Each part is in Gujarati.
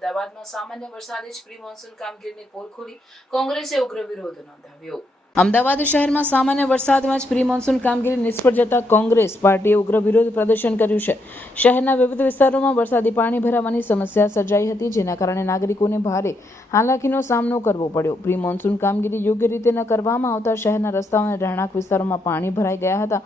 અમદાવાદમાં સામાન્ય વરસાદે જ પ્રી મોન્સૂન કામગીરીની પોલ ખોલી કોંગ્રેસે ઉગ્ર વિરોધ નોંધાવ્યો અમદાવાદ શહેરમાં સામાન્ય વરસાદમાં જ પ્રી મોન્સૂન કામગીરી નિષ્ફળ જતા કોંગ્રેસ પાર્ટીએ ઉગ્ર વિરોધ પ્રદર્શન કર્યું છે શહેરના વિવિધ વિસ્તારોમાં વરસાદી પાણી ભરાવાની સમસ્યા સર્જાઈ હતી જેના કારણે નાગરિકોને ભારે હાલાકીનો સામનો કરવો પડ્યો પ્રી મોન્સૂન કામગીરી યોગ્ય રીતે ન કરવામાં આવતા શહેરના રસ્તાઓ અને રહેણાંક વિસ્તારોમાં પાણી ભરાઈ ગયા હતા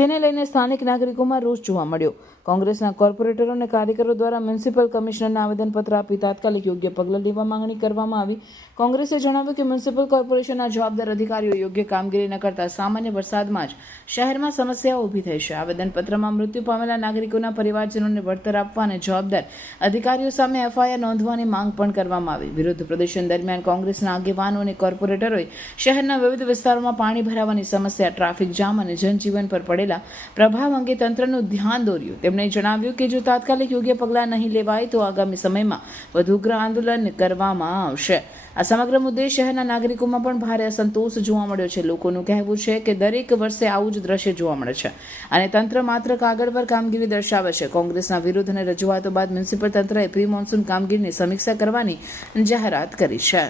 જેને લઈને સ્થાનિક નાગરિકોમાં રોષ જોવા મળ્યો કોંગ્રેસના કોર્પોરેટરો અને કાર્યકરો દ્વારા મ્યુનિસિપલ કમિશનરને આવેદનપત્ર આપી તાત્કાલિક યોગ્ય પગલાં લેવા માંગણી કરવામાં આવી કોંગ્રેસે જણાવ્યું કે મ્યુનિસિપલ કોર્પોરેશનના જવાબદાર અધિકારીઓ યોગ્ય કામગીરી ન કરતા સામાન્ય વરસાદમાં જ શહેરમાં સમસ્યાઓ ઊભી થઈ છે આવેદનપત્રમાં મૃત્યુ પામેલા નાગરિકોના પરિવારજનોને વળતર આપવા અને જવાબદાર અધિકારીઓ સામે એફઆઈઆર નોંધવાની માંગ પણ કરવામાં આવી વિરોધ પ્રદર્શન દરમિયાન કોંગ્રેસના આગેવાનો અને કોર્પોરેટરોએ શહેરના વિવિધ વિસ્તારોમાં પાણી ભરાવાની સમસ્યા ટ્રાફિક જામ અને જનજીવન પર પડેલા પ્રભાવ અંગે તંત્રનું ધ્યાન દોર્યું તેમણે જણાવ્યું કે જો તાત્કાલિક યોગ્ય પગલાં નહીં લેવાય તો આગામી સમયમાં વધુ ઉગ્ર આંદોલન કરવામાં આવશે આ સમગ્ર મુદ્દે શહેરના નાગરિકોમાં પણ ભારે અસંતોષ જોવા જોવા મળ્યો છે લોકોનું કહેવું છે કે દરેક વર્ષે આવું જ દ્રશ્ય જોવા મળે છે અને તંત્ર માત્ર કાગળ પર કામગીરી દર્શાવે છે કોંગ્રેસના વિરોધ અને રજૂઆતો બાદ મ્યુનિસિપલ તંત્રએ પ્રી મોન્સૂન કામગીરીની સમીક્ષા કરવાની જાહેરાત કરી છે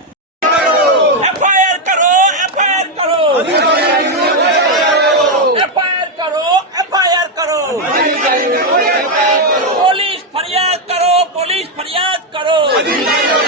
ફરિયાદ કરો પોલીસ ફરિયાદ કરો